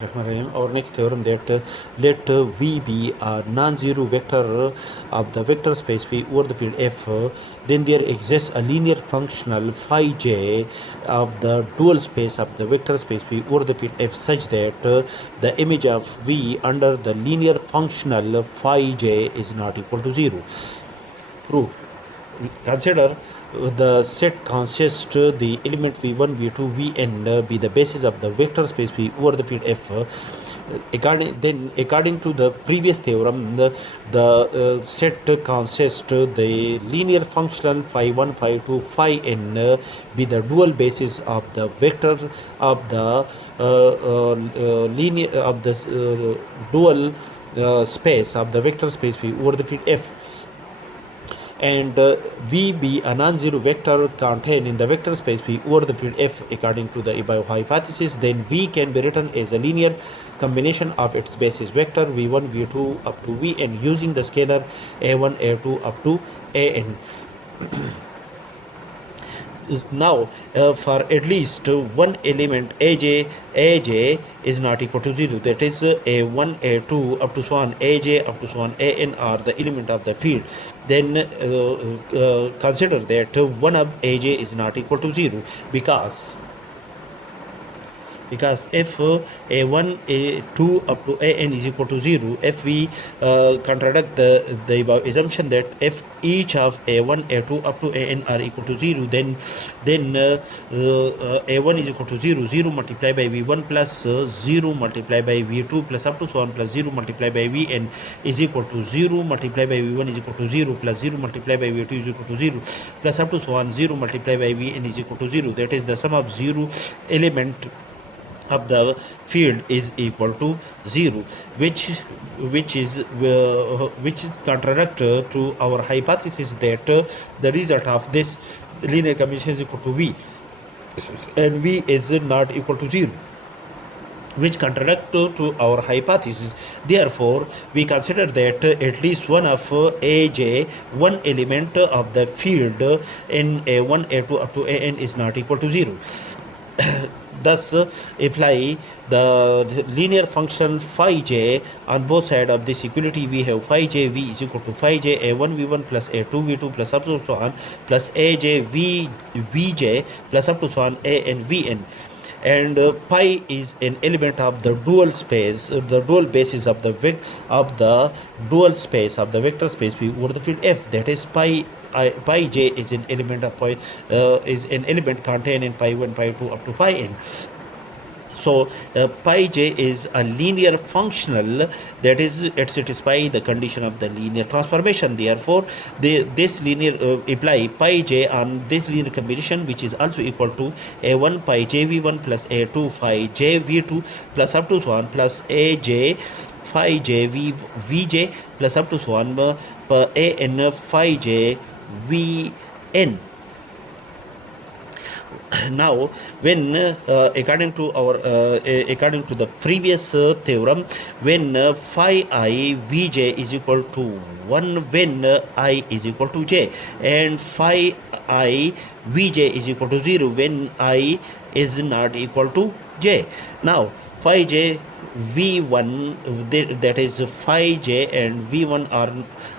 Our next theorem that let V be a non-zero vector of the vector space V over the field F, then there exists a linear functional phi j of the dual space of the vector space V over the field F such that the image of V under the linear functional phi j is not equal to 0. Proof. Consider the set consists the element v1, v2, vn be the basis of the vector space V over the field F. According to the previous theorem, the set consists the linear functional phi1, phi2, phi be the dual basis of the vector of the linear of the dual space of the vector space V over the field F. And V be a non-zero vector contained in the vector space V over the field F according to the above hypothesis, then V can be written as a linear combination of its basis vector V1, V2 up to Vn using the scalar A1, A2 up to An. Now for at least one element aj is not equal to 0, that is a1, a2 up to so on, aj up to so on, an are the element of the field, then consider that one of aj is not equal to 0 because if a1, a2 up to an is equal to 0, if we contradict the assumption that if each of a1, a2 up to an are equal to 0, then a1 is equal to 0, 0 multiplied by v1 plus 0 multiplied by v2 plus up to so on plus 0 multiplied by vn is equal to 0 multiplied by v1 is equal to 0 plus 0 multiplied by v2 is equal to 0 plus up to so on 0 multiplied by vn is equal to 0. That is the sum of 0 element of the field is equal to 0, which is contradictory to our hypothesis that the result of this linear combination is equal to V, and V is not equal to 0, which contradict to our hypothesis. Therefore, we consider that at least one of aj, one element of the field in a1, a2 up to an is not equal to 0. Thus, apply the linear function phi j on both sides of this equality. We have phi j v is equal to phi j a1 v1 plus a2 v2 plus up to so on plus aj v vj plus up to so on a and vn. And pi is an element of the dual space, the dual basis of the dual space of the vector space V over the field F. That is pi j is an element of is an element contained in pi 1, pi 2 up to pi n. So pi j is a linear functional, that is it satisfies the condition of the linear transformation. Therefore, this linear apply pi j on this linear combination, which is also equal to a1 pi j v1 plus a2 phi j v2 plus up to so on plus aj phi j vj plus up to so on an phi j vn. Now, when according to the previous theorem, when phi I vj is equal to 1, when I is equal to j, and phi I vj is equal to 0 when I is not equal to j. Now, phi j v1, that is phi j and v1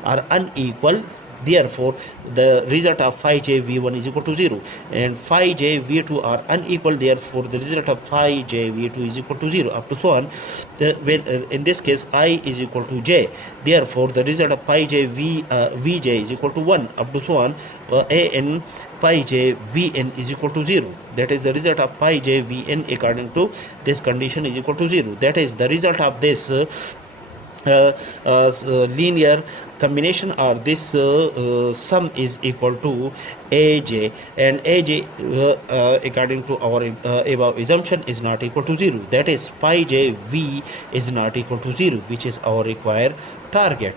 are unequal. Therefore, the result of phi j v1 is equal to 0, and phi j v2 are unequal. Therefore, the result of phi j v2 is equal to 0 up to so on. When in this case I is equal to j, therefore the result of phi j vj is equal to 1 up to so on. An pi j vn is equal to 0. That is the result of pi j vn according to this condition is equal to 0. That is the result of this linear combination, or this sum is equal to aj, and aj according to our above assumption is not equal to 0. That is pi j v is not equal to 0, which is our required target.